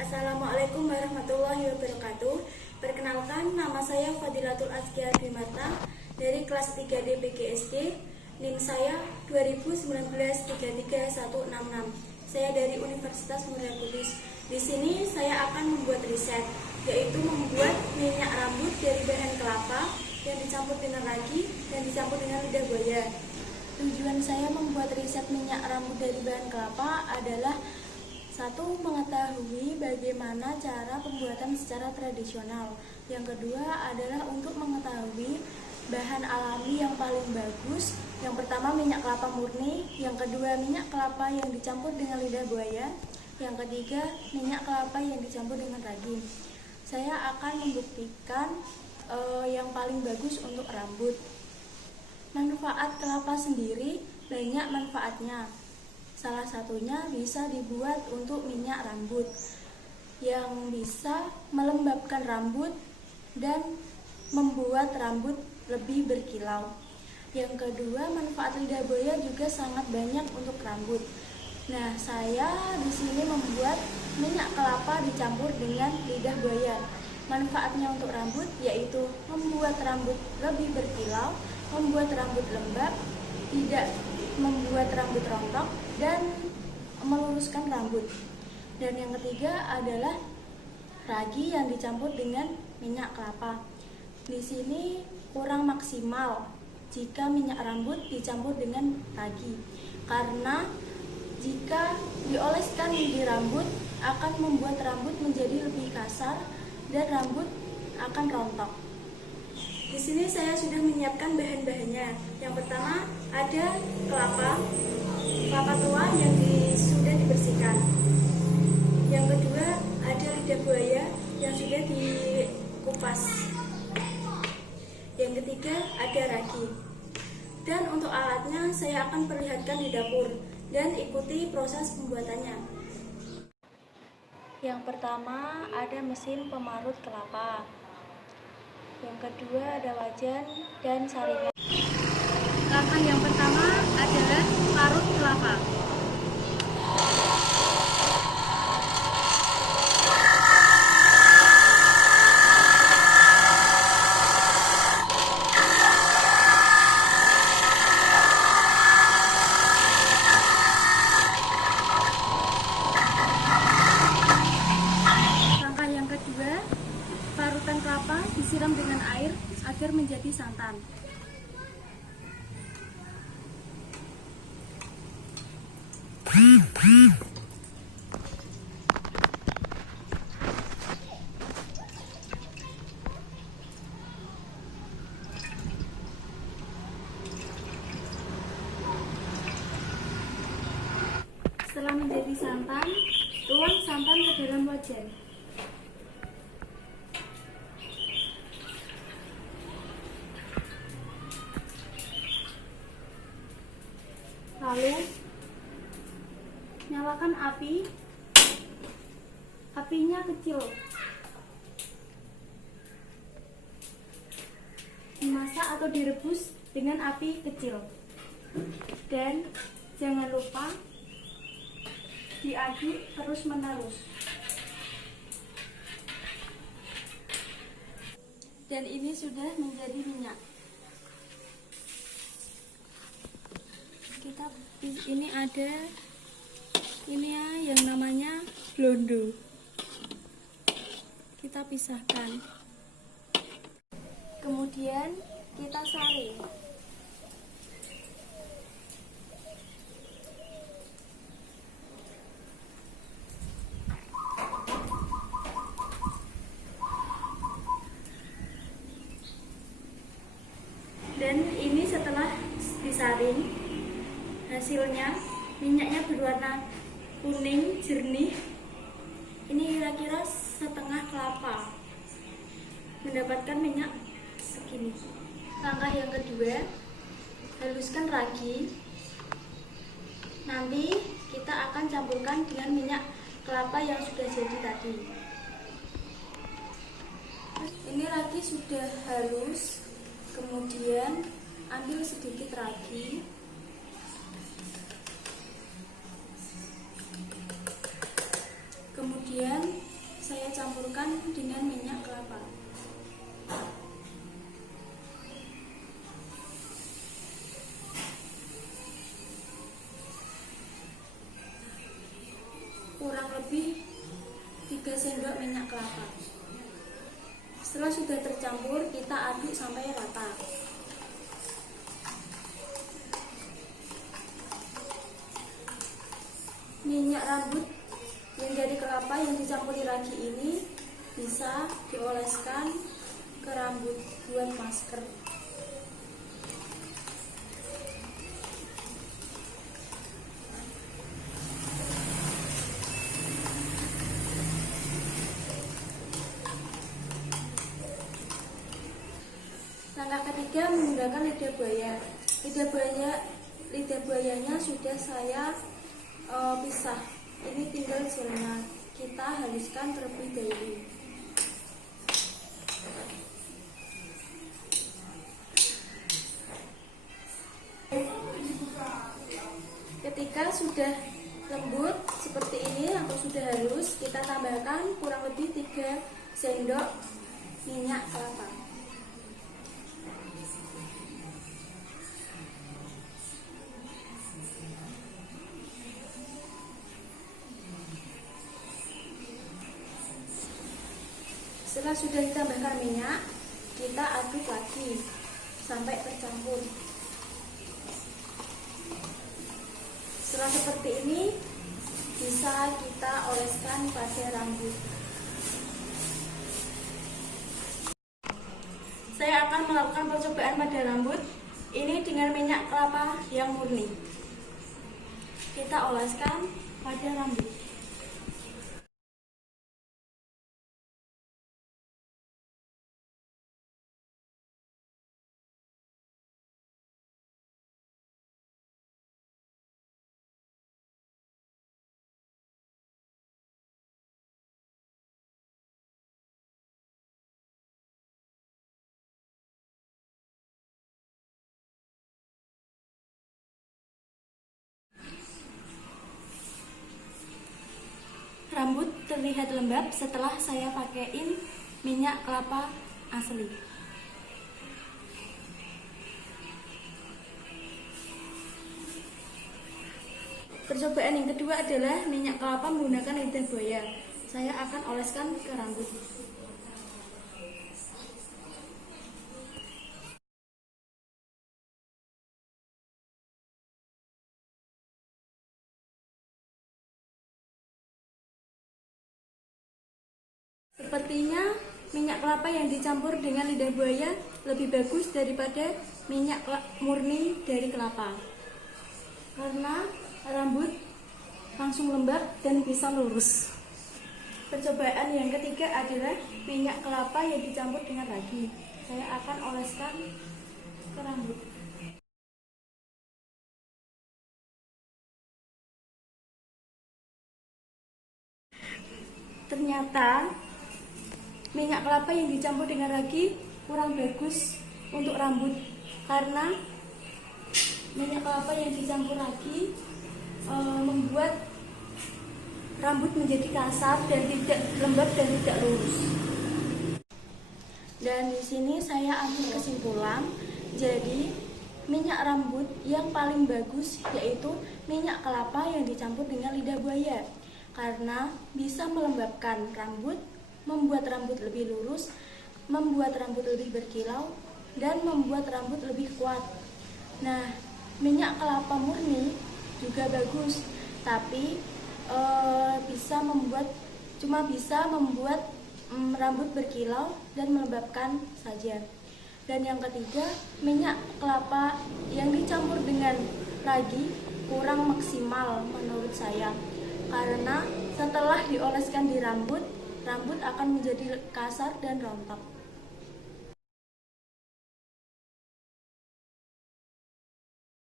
Assalamualaikum warahmatullahi wabarakatuh. Perkenalkan, nama saya Fadilatul Azkia Dwimarta dari kelas 3D PGSD. NIM saya 2019-33166. Saya dari Universitas Muria Lubis. Di sini saya akan membuat riset, yaitu membuat minyak rambut dari bahan kelapa yang dicampur dengan ragi dan dicampur dengan lidah buaya. Tujuan saya membuat riset minyak rambut dari bahan kelapa adalah: satu, mengetahui bagaimana cara pembuatan secara tradisional. Yang kedua adalah untuk mengetahui bahan alami yang paling bagus. Yang pertama, minyak kelapa murni. Yang kedua, minyak kelapa yang dicampur dengan lidah buaya. Yang ketiga, minyak kelapa yang dicampur dengan ragi. Saya akan membuktikan yang paling bagus untuk rambut. Manfaat kelapa sendiri banyak manfaatnya. Salah satunya bisa dibuat untuk minyak rambut yang bisa melembabkan rambut dan membuat rambut lebih berkilau. Yang kedua, manfaat lidah buaya juga sangat banyak untuk rambut. Nah, saya di sini membuat minyak kelapa dicampur dengan lidah buaya. Manfaatnya untuk rambut yaitu membuat rambut lebih berkilau, membuat rambut lembab, tidak membuat rambut rontok, dan meluruskan rambut. Dan yang ketiga adalah ragi yang dicampur dengan minyak kelapa. Di sini kurang maksimal jika minyak rambut dicampur dengan ragi, karena jika dioleskan di rambut akan membuat rambut menjadi lebih kasar dan rambut akan rontok. Di sini saya sudah menyiapkan bahan-bahannya. Yang pertama ada kelapa tua yang sudah dibersihkan. Yang kedua ada lidah buaya yang sudah dikupas. Yang ketiga ada ragi. Dan untuk alatnya saya akan perlihatkan di dapur dan ikuti proses pembuatannya. Yang pertama ada mesin pemarut kelapa. Yang kedua ada wajan dan saringan. Langkah yang pertama adalah parut kelapa. Langkah yang kedua, parutan kelapa disiram dengan air agar menjadi santan. Setelah menjadi santan, tuang santan ke dalam wajan. Lalu nyalakan api. Apinya kecil. Dimasak atau direbus dengan api kecil. Dan jangan lupa diaduk terus-menerus. Dan ini sudah menjadi minyak. Ini ada yang namanya blondo. Kita pisahkan. Kemudian kita saring. Dan ini setelah disaring, hasilnya minyaknya berwarna kuning jernih. Ini kira-kira setengah kelapa, mendapatkan minyak segini. Langkah yang kedua, haluskan ragi. Nanti kita akan campurkan dengan minyak kelapa yang sudah jadi tadi. Ini ragi sudah halus. Kemudian ambil sedikit ragi. Kemudian saya campurkan dengan minyak kelapa. Kurang lebih 3 sendok minyak kelapa. Setelah sudah tercampur, kita aduk sampai rata. Minyak rambut yang dari kelapa yang dicampuri ragi ini bisa dioleskan ke rambut buat masker. Langkah ketiga, menggunakan lidah buaya. Lidah buayanya sudah saya pisah. Ini tinggal jelnya. Kita haluskan terlebih dahulu. Ketika sudah lembut seperti ini atau sudah halus, kita tambahkan kurang lebih 3 sendok minyak kelapa. Setelah sudah ditambahkan minyak, kita aduk lagi sampai tercampur. Setelah seperti ini, bisa kita oleskan pada rambut. Saya akan melakukan percobaan pada rambut ini dengan minyak kelapa yang murni. Kita oleskan pada rambut. Rambut terlihat lembab setelah saya pakaiin minyak kelapa asli. Percobaan yang kedua adalah minyak kelapa menggunakan lidah buaya. Saya akan oleskan ke rambut. Sepertinya minyak kelapa yang dicampur dengan lidah buaya lebih bagus daripada minyak murni dari kelapa, karena rambut langsung lembab dan bisa lurus. Percobaan yang ketiga adalah minyak kelapa yang dicampur dengan ragi. Saya akan oleskan ke rambut. Ternyata minyak kelapa yang dicampur dengan ragi kurang bagus untuk rambut, karena minyak kelapa yang dicampur ragi membuat rambut menjadi kasar dan tidak lembab dan tidak lurus. Dan di sini saya ambil kesimpulan, jadi minyak rambut yang paling bagus yaitu minyak kelapa yang dicampur dengan lidah buaya, karena bisa melembabkan rambut, membuat rambut lebih lurus, membuat rambut lebih berkilau, dan membuat rambut lebih kuat. Nah, minyak kelapa murni juga bagus, tapi cuma bisa membuat rambut berkilau dan melembabkan saja. Dan yang ketiga, minyak kelapa yang dicampur dengan ragi kurang maksimal menurut saya, karena setelah dioleskan di rambut, rambut akan menjadi kasar dan rontok.